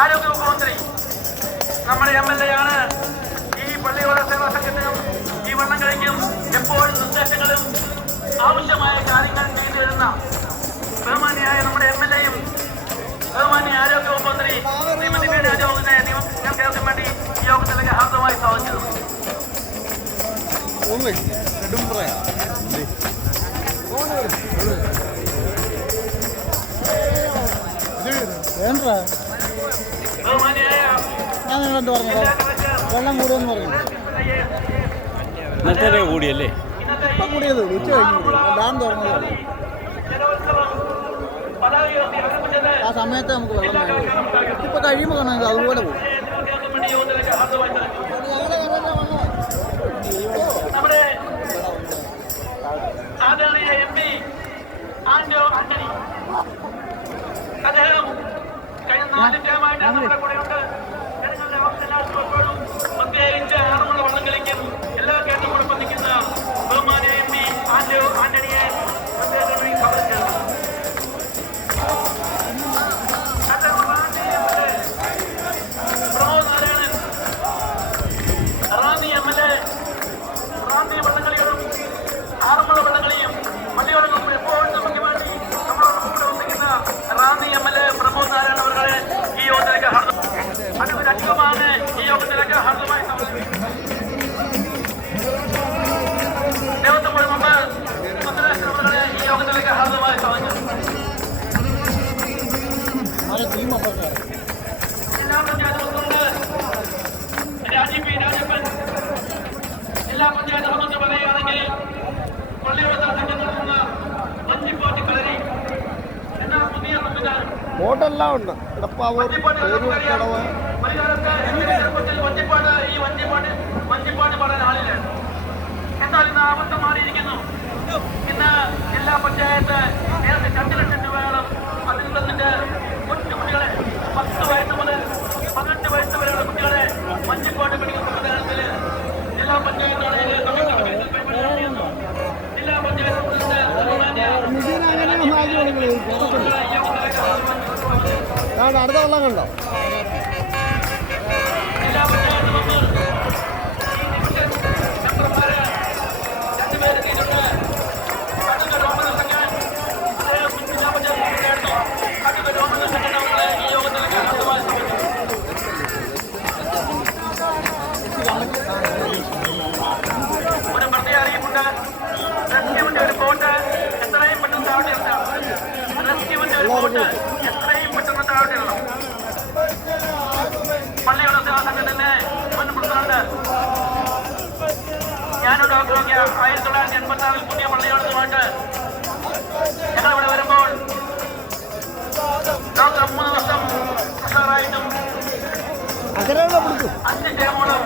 ആരോഗ്യവകുപ്പ് മന്ത്രി നമ്മുടെ MLA ആണ്. ഈ പള്ളിയോട സേവാ സംഘത്തിനും ഈ വള്ളംകളിക്കും എപ്പോഴും നിർദ്ദേശങ്ങളും ആവശ്യമായ കാര്യങ്ങൾ ചെയ്തു വരുന്ന ബഹുമാനിയായ നമ്മുടെ MLA-യും ബഹുമാനിയ ആരോഗ്യവകുപ്പ് മന്ത്രി ശ്രീമതി വീണ ജോർജിനെ ഞാൻ കേൾക്കാൻ വേണ്ടി ഈ യോഗത്തിലേക്ക് ഹാർദമായി സ്വാഗതം ഞാൻ നിങ്ങളെന്ത് പറഞ്ഞു വെള്ളം കൂടുമെന്ന് പറഞ്ഞു ഇന്നത്തെ കൂടിയല്ലേ ഇപ്പം കൂടിയത് ഉച്ച കഴിഞ്ഞു ഡാം തുറന്നത് ആ സമയത്ത് നമുക്ക് വെള്ളം വേണം ഇപ്പം കഴിയുമ്പോൾ കാണാൻ അതുപോലെ പോകും നമ്മുടെ ആദരണീയ MP ആന്റോ ആന്റണി അദ്ദേഹം കഴിഞ്ഞ 4 ടേമായിട്ട് നമ്മുടെ കൂടെയുണ്ട്. ജനങ്ങളുടെ ആവശ്യമില്ലാത്തപ്പോഴും പ്രത്യേകിച്ച് ആറന്മുള വള്ളംകളിക്കും എല്ലാ കേന്ദ്രങ്ങളോടൊപ്പം നിൽക്കുന്ന ബഹുമാനിയ MP ആന്റോ ആന്റണിയെ പ്രത്യേകമായി സ്വാഗതം ചെയ്യുന്നു. പ്രമോദ് നാരായണൻ റാന്നി MLA റാന്നി വള്ളംകളികളും ആറന്മുള വള്ളംകളിയും പള്ളിയോടൊപ്പം എപ്പോഴും നമുക്ക് വേണ്ടി നമ്മളോടൊപ്പം കൂടെ വന്നിരിക്കുന്ന റാന്നി MLA പ്രമോദ് നാരായണൻ അവരുടെ ഈ യോഗത്തിലേക്ക് അതിരക്ഷമാണ് ഈ യോഗത്തിലേക്ക് ഹാർദമായി ദേവസ്വം ബോർഡ് മെമ്പർ അവരുടെ ഈ യോഗത്തിലേക്ക് ഹാർദമായി സ്വാഗതം. ജില്ലാ പഞ്ചായത്ത് പ്രസിഡന്റ് രാജീവ് പി രാജപ്പൻ ജില്ലാ പഞ്ചായത്ത് സംബന്ധിച്ച് പറയുകയാണെങ്കിൽ പള്ളിയോട സംഘത്തിൽ നിന്ന് വഞ്ചിപ്പാട്ട് കളരി എന്ന പുതിയ സംവിധാനം ബോട്ടെല്ലാം ഉണ്ട് വഞ്ചിപ്പാട്ട് പാടാൻ ആളില്ല. എന്നാൽ ഇന്ന് അബദ്ധം മാറിയിരിക്കുന്നു. ഇന്ന് ജില്ലാ പഞ്ചായത്ത് നേരത്തെ 2 ലക്ഷം രൂപയോളം അതിന്റെ കൊച്ചുകുട്ടികളെ 10 വയസ്സ് മുതൽ 18 വയസ്സ് വരെയുള്ള കുട്ടികളെ വഞ്ചിപ്പാട്ട് പഠിക്കുന്ന സംവിധാനത്തിൽ ജില്ലാ പഞ്ചായത്താണ് ജില്ലാ പഞ്ചായത്ത് അടുത്ത വെള്ളം കണ്ടോ ജില്ലാ പഞ്ചായത്ത് മെമ്പർ ഈ നിമിഷം മെമ്പർമാര് 2 പേര് എത്തിയിട്ടുണ്ട്. കടുക രോമം നടക്കാൻ അദ്ദേഹം ജില്ലാ പഞ്ചായത്ത് കേട്ടോ കടുക രോമം നടക്കാൻ നമ്മളെ ഈ യോഗത്തിലേക്ക് ആദ്യമായി ഒരു പ്രത്യേക അറിയിപ്പുണ്ട്. റെസ്ക്യൂവിന്റെ ഒരു ബോട്ട് എത്രയും പെട്ടെന്ന് താഴെ ഇറങ്ങാം. റെസ്ക്യൂവിന്റെ ഒരു ബോട്ട് എത്രയും പെട്ടെന്ന് താഴെ ഇറങ്ങണം. പള്ളിയോട സേവാ സംഘത്തിന്റെ മുൻ പ്രസിഡന്റ് ഞാനൊരു ഡോക്ടറൊക്കെ 1986 പുതിയ പള്ളിയോടത്തുമായിട്ട് ഞങ്ങളിവിടെ വരുമ്പോൾ ഡോക്ടർ 3 വർഷം പ്രൊഫസറായിട്ടും 5 ടേമോളം